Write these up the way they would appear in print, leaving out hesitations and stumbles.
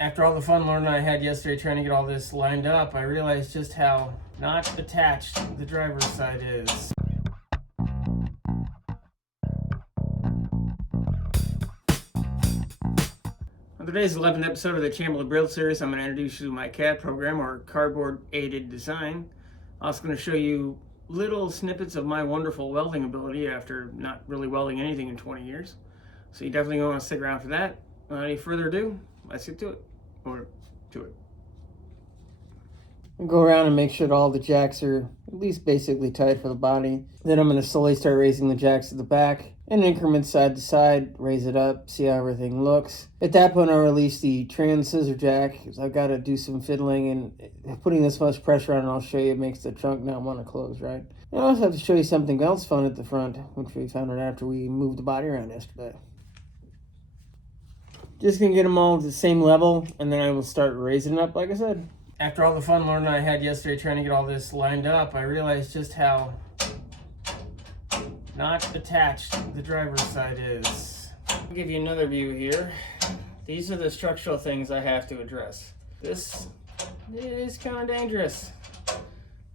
After all the fun learning I had yesterday trying to get all this lined up, I realized just how not attached the driver's side is. On today's 11th episode of the Chambler Build series, I'm going to introduce you to my CAD program, or cardboard aided design. I'm also going to show you little snippets of my wonderful welding ability after not really welding anything in 20 years. So you definitely want to stick around for that. Without any further ado, let's get to it. Go around and make sure that all the jacks are at least basically tight for the body. Then I'm going to slowly start raising the jacks to the back in increments side to side, raise it up, see how everything looks. At that point, I'll release the trans scissor jack because I've got to do some fiddling, and putting this much pressure on it, I'll show you, it makes the trunk not want to close, right? I also have to show you something else fun at the front, which we found out after we moved the body around yesterday. Just gonna get them all to the same level, and then I will start raising it up like I said. After all the fun learning I had yesterday trying to get all this lined up, I realized just how not attached the driver's side is. I'll give you another view here. These are the structural things I have to address. This is kind of dangerous.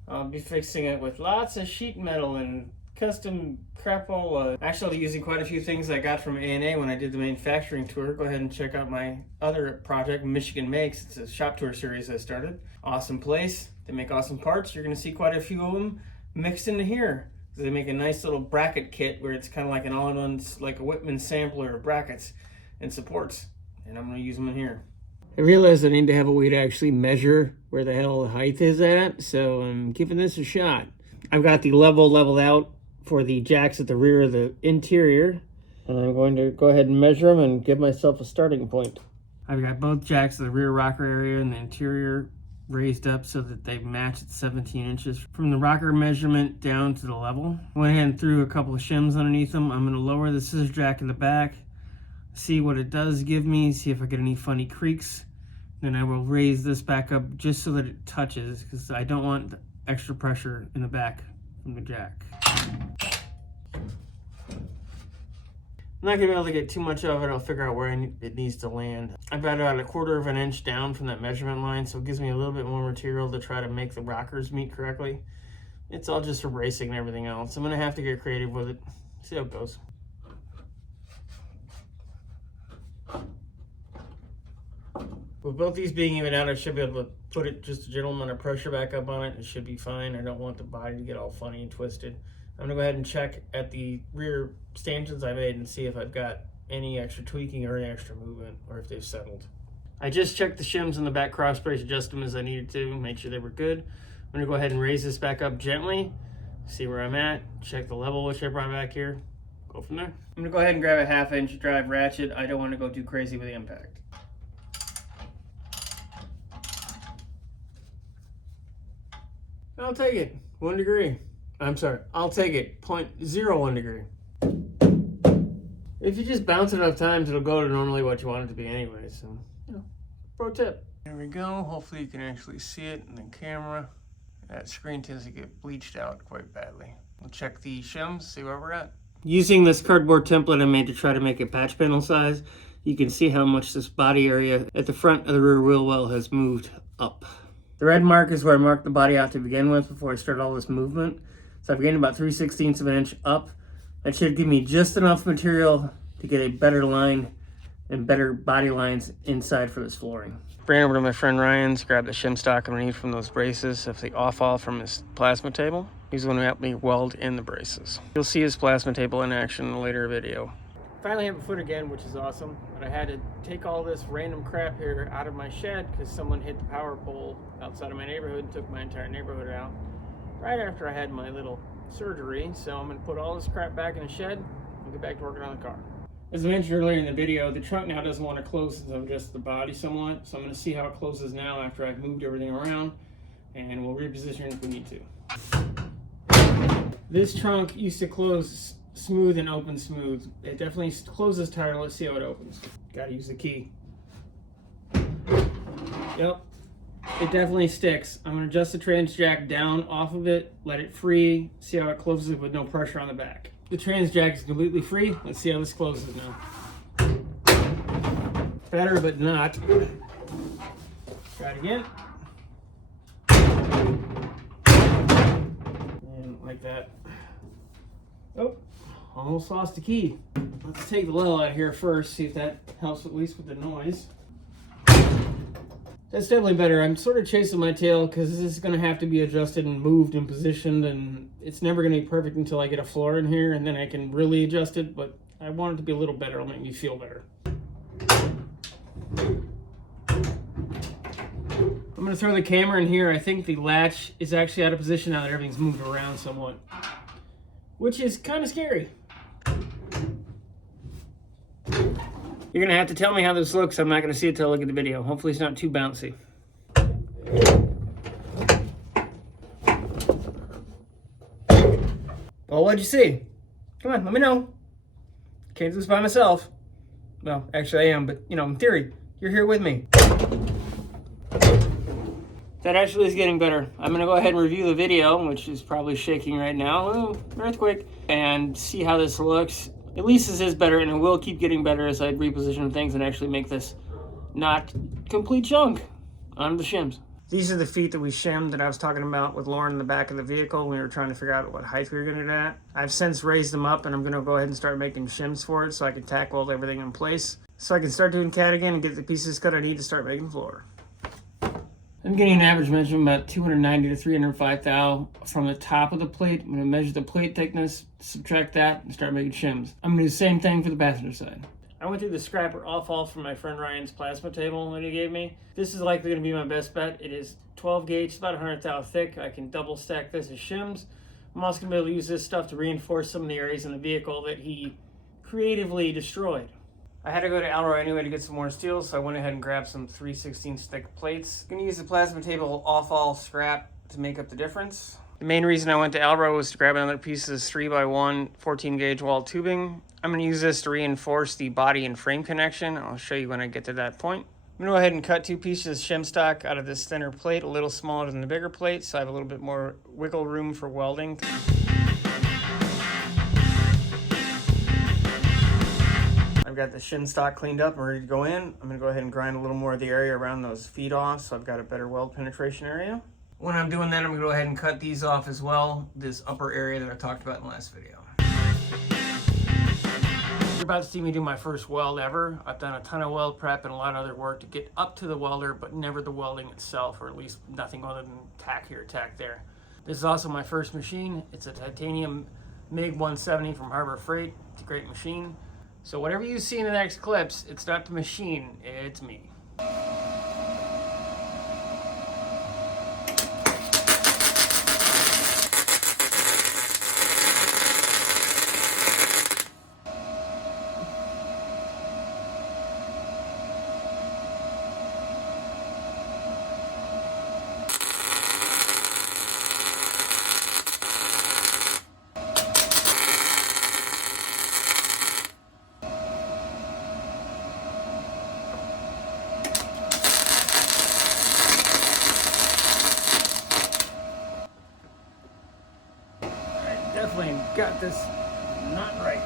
I'll be fixing it with lots of sheet metal and custom crapola. Actually, I'll be using quite a few things I got from A&A when I did the manufacturing tour. Go ahead and check out my other project, Michigan Makes. It's a shop tour series I started. Awesome place. They make awesome parts. You're going to see quite a few of them mixed into here. They make a nice little bracket kit where it's kind of like an all-in-one, like a Whitman sampler of brackets and supports. And I'm going to use them in here. I realized I need to have a way to actually measure where the hell the height is at, so I'm giving this a shot. I've got the leveled out for the jacks at the rear of the interior, and I'm going to go ahead and measure them and give myself a starting point. I've got both jacks at the rear rocker area and the interior raised up so that they match at 17 inches from the rocker measurement down to the level. I went ahead and threw a couple of shims underneath them. I'm going to lower the scissor jack in the back, see what it does give me, see if I get any funny creaks. Then I will raise this back up just so that it touches, because I don't want the extra pressure in the back from the jack. I'm not going to be able to get too much of it. I'll figure out where it needs to land. I've got about 1/4 of an inch down from that measurement line, so it gives me a little bit more material to try to make the rockers meet correctly. It's all just erasing and everything else. I'm going to have to get creative with it. See how it goes. With both these being even out, I should be able to put it just a gentle amount of pressure back up on it. It should be fine. I don't want the body to get all funny and twisted. I'm gonna go ahead and check at the rear stanchions I made and see if I've got any extra tweaking or any extra movement, or if they've settled. I just checked the shims in the back cross brace, adjust them as I needed to, make sure they were good. I'm gonna go ahead and raise this back up gently, see where I'm at, check the level which I brought back here, go from there. I'm gonna go ahead and grab a 1/2 inch drive ratchet. I don't want to go too crazy with the impact. I'll take it, 1 degree. I'm sorry, I'll take it, 0.01 degree. If you just bounce it enough times, it'll go to normally what you want it to be anyway, so, you know, pro tip. There we go, hopefully you can actually see it in the camera. That screen tends to get bleached out quite badly. We'll check the shims, see where we're at. Using this cardboard template I made to try to make a patch panel size, you can see how much this body area at the front of the rear wheel well has moved up. The red mark is where I marked the body out to begin with before I started all this movement. So I've gained about 3/16 of an inch up. That should give me just enough material to get a better line and better body lines inside for this flooring. Ran over to my friend Ryan's, grabbed the shim stock underneath from those braces of the off-all from his plasma table. He's going to help me weld in the braces. You'll see his plasma table in action in a later video. Finally have a foot again, which is awesome, but I had to take all this random crap here out of my shed because someone hit the power pole outside of my neighborhood and took my entire neighborhood out right after I had my little surgery. So I'm going to put all this crap back in the shed and get back to working on the car. As I mentioned earlier in the video, the trunk now doesn't want to close since I'm just the body somewhat, so I'm going to see how it closes now after I've moved everything around, and we'll reposition if we need to. This trunk used to close smooth and open smooth. It definitely closes tighter. Let's see how it opens. Gotta use the key. Yep, it definitely sticks. I'm gonna adjust the trans jack down off of it, let it free, see how it closes with no pressure on the back. The trans jack is completely free. Let's see how this closes now. Better, but not. Try it again. And like that. Oh, almost lost the key. Let's take the level out of here first, see if that helps at least with the noise. That's definitely better. I'm sort of chasing my tail because this is going to have to be adjusted and moved and positioned, and it's never going to be perfect until I get a floor in here, and then I can really adjust it, but I want it to be a little better. It'll make me feel better. I'm going to throw the camera in here. I think the latch is actually out of position now that everything's moved around somewhat, which is kind of scary. You're going to have to tell me how this looks. I'm not going to see it till I look at the video. Hopefully it's not too bouncy. Well, what'd you see? Come on, let me know. Can't do this by myself. Well, actually I am, but you know, in theory, you're here with me. That actually is getting better. I'm going to go ahead and review the video, which is probably shaking right now. Oh, earthquake. And see how this looks. At least this is better, and it will keep getting better as I reposition things and actually make this not complete junk on the shims. These are the feet that we shimmed that I was talking about with Lauren in the back of the vehicle when we were trying to figure out what height we were going to do that. I've since raised them up, and I'm going to go ahead and start making shims for it so I can tack weld everything in place. So I can start doing CAD again and get the pieces cut I need to start making floor. I'm getting an average measurement about 290 to 305 thou from the top of the plate. I'm going to measure the plate thickness, subtract that, and start making shims. I'm going to do the same thing for the passenger side. I went through the scrapper off from my friend Ryan's plasma table that he gave me. This is likely going to be my best bet. It is 12 gauge, it's about 100 thou thick. I can double stack this as shims. I'm also going to be able to use this stuff to reinforce some of the areas in the vehicle that he creatively destroyed. I had to go to Alroy anyway to get some more steel, so I went ahead and grabbed some 3/16 thick plates. I'm going to use the plasma table off-all scrap to make up the difference. The main reason I went to Alroy was to grab another piece of this 3x1 14 gauge wall tubing. I'm going to use this to reinforce the body and frame connection. I'll show you when I get to that point. I'm going to go ahead and cut 2 pieces of shim stock out of this thinner plate, a little smaller than the bigger plate, so I have a little bit more wiggle room for welding. I've got the shim stock cleaned up and ready to go in. I'm going to go ahead and grind a little more of the area around those feet off so I've got a better weld penetration area. When I'm doing that, I'm going to go ahead and cut these off as well, this upper area that I talked about in the last video. You're about to see me do my first weld ever. I've done a ton of weld prep and a lot of other work to get up to the welder, but never the welding itself, or at least nothing other than tack here, tack there. This is also my first machine. It's a titanium MiG 170 from Harbor Freight. It's a great machine. So whatever you see in the next clips, it's not the machine, it's me. Definitely got this not right.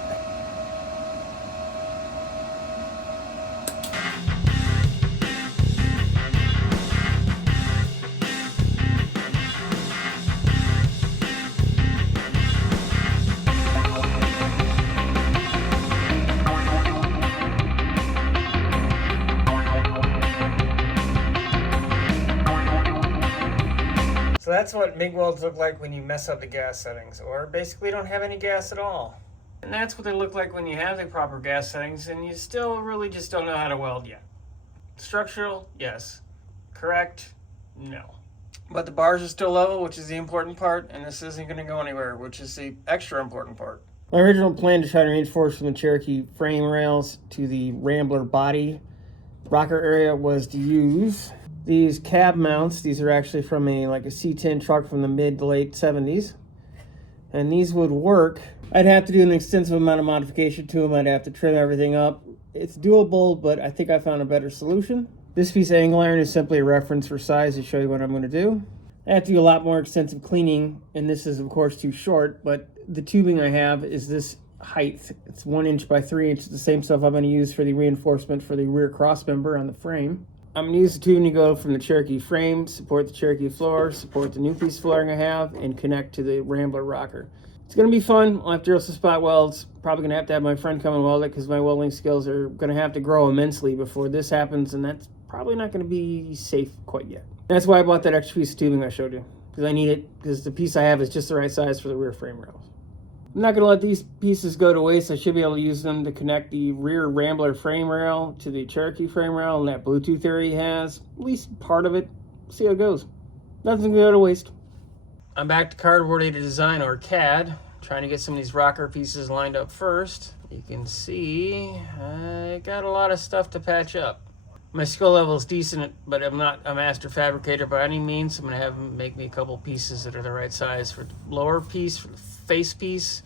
So that's what MIG welds look like when you mess up the gas settings, or basically don't have any gas at all. And that's what they look like when you have the proper gas settings and you still really just don't know how to weld yet. Structural, yes. Correct, no. But the bars are still level, which is the important part, and this isn't going to go anywhere, which is the extra important part. My original plan to try to reinforce from the Cherokee frame rails to the Rambler body rocker area was to use these cab mounts. These are actually from a C10 truck from the mid to late 70s. And these would work. I'd have to do an extensive amount of modification to them. I'd have to trim everything up. It's doable, but I think I found a better solution. This piece of angle iron is simply a reference for size to show you what I'm going to do. I have to do a lot more extensive cleaning, and this is of course too short, but the tubing I have is this height. It's 1 inch by 3 inches, the same stuff I'm going to use for the reinforcement for the rear cross member on the frame. I'm going to use the tubing to go from the Cherokee frame, support the Cherokee floor, support the new piece of flooring I have, and connect to the Rambler rocker. It's going to be fun. I'll have to drill some spot welds. Probably going to have my friend come and weld it because my welding skills are going to have to grow immensely before this happens, and that's probably not going to be safe quite yet. That's why I bought that extra piece of tubing I showed you, because I need it, because the piece I have is just the right size for the rear frame rails. I'm not going to let these pieces go to waste. I should be able to use them to connect the rear Rambler frame rail to the Cherokee frame rail and that Bluetooth area he has. At least part of it. See how it goes. Nothing's going to go to waste. I'm back to Cardboard Aided Design, or CAD. Trying to get some of these rocker pieces lined up first. You can see I got a lot of stuff to patch up. My skill level is decent, but I'm not a master fabricator by any means. I'm going to have them make me a couple pieces that are the right size for the lower piece, for the face piece,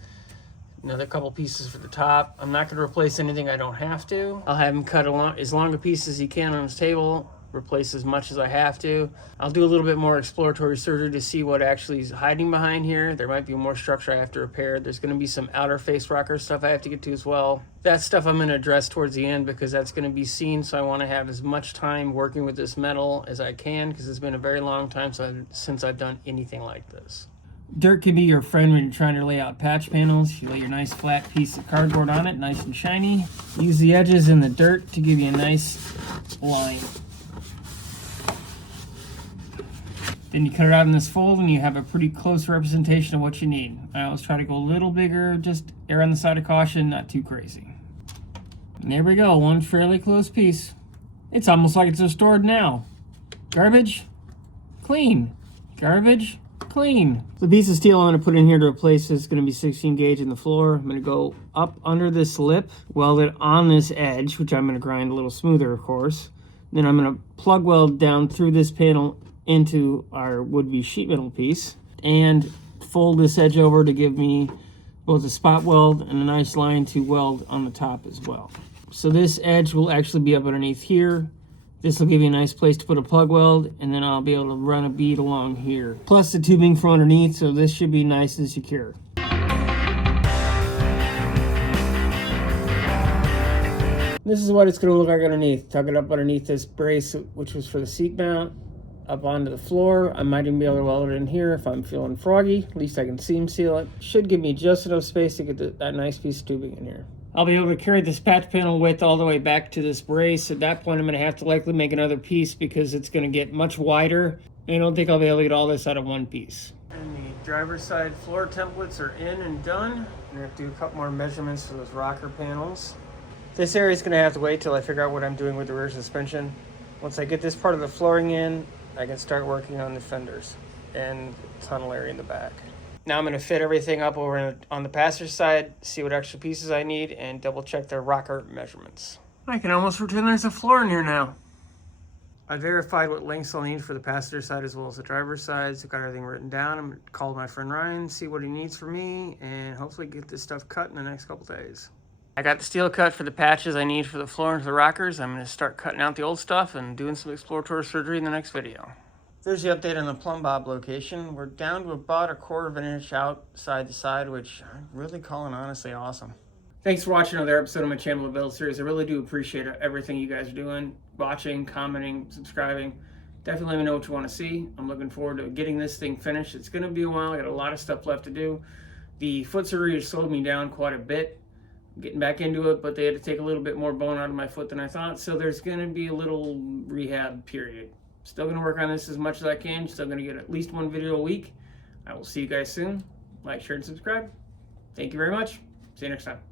another couple pieces for the top. I'm not going to replace anything I don't have to. I'll have him cut as long a piece as he can on his table, replace as much as I have to. I'll do a little bit more exploratory surgery to see what actually is hiding behind here. There might be more structure I have to repair. There's going to be some outer face rocker stuff I have to get to as well. That stuff I'm going to address towards the end because that's going to be seen, so I want to have as much time working with this metal as I can because it's been a very long time since I've done anything like this. Dirt can be your friend when you're trying to lay out patch panels. You lay your nice flat piece of cardboard on it, nice and shiny. Use the edges in the dirt to give you a nice line. Then you cut it out in this fold and you have a pretty close representation of what you need. I always try to go a little bigger, just err on the side of caution, not too crazy. And there we go, one fairly close piece. It's almost like it's restored now. Garbage, clean. Garbage, clean. The piece of steel I'm going to put in here to replace this is going to be 16 gauge in the floor. I'm going to go up under this lip, weld it on this edge, which I'm going to grind a little smoother, of course. Then I'm going to plug weld down through this panel into our would-be sheet metal piece and fold this edge over to give me both a spot weld and a nice line to weld on the top as well. So this edge will actually be up underneath here. This will give you a nice place to put a plug weld, and then I'll be able to run a bead along here. Plus the tubing from underneath, so this should be nice and secure. This is what it's going to look like underneath. Tuck it up underneath this brace, which was for the seat mount, up onto the floor. I might even be able to weld it in here if I'm feeling froggy. At least I can seam seal it. Should give me just enough space to get that nice piece of tubing in here. I'll be able to carry this patch panel width all the way back to this brace. At that point, I'm going to have to likely make another piece because it's going to get much wider. And I don't think I'll be able to get all this out of one piece. And the driver's side floor templates are in and done. I'm going to have to do a couple more measurements for those rocker panels. This area is going to have to wait till I figure out what I'm doing with the rear suspension. Once I get this part of the flooring in, I can start working on the fenders and tunnel area in the back. Now I'm going to fit everything up over on the passenger side, see what extra pieces I need, and double check their rocker measurements. I can almost pretend there's a floor in here now. I verified what lengths I'll need for the passenger side as well as the driver's side. So I've got everything written down. I'm going to call my friend Ryan, see what he needs from me, and hopefully get this stuff cut in the next couple days. I got the steel cut for the patches I need for the floor and for the rockers. I'm going to start cutting out the old stuff and doing some exploratory surgery in the next video. There's the update on the plumb bob location. We're down to about 1/4 of an inch out side to side, which I'm really calling honestly awesome. Thanks for watching another episode of my channel build series. I really do appreciate everything you guys are doing, watching, commenting, subscribing. Definitely let me know what you want to see. I'm looking forward to getting this thing finished. It's going to be a while. I got a lot of stuff left to do. The foot surgery has slowed me down quite a bit. I'm getting back into it, but they had to take a little bit more bone out of my foot than I thought. So there's going to be a little rehab period. Still going to work on this as much as I can. Still going to get at least one video a week. I will see you guys soon. Like, share, and subscribe. Thank you very much. See you next time.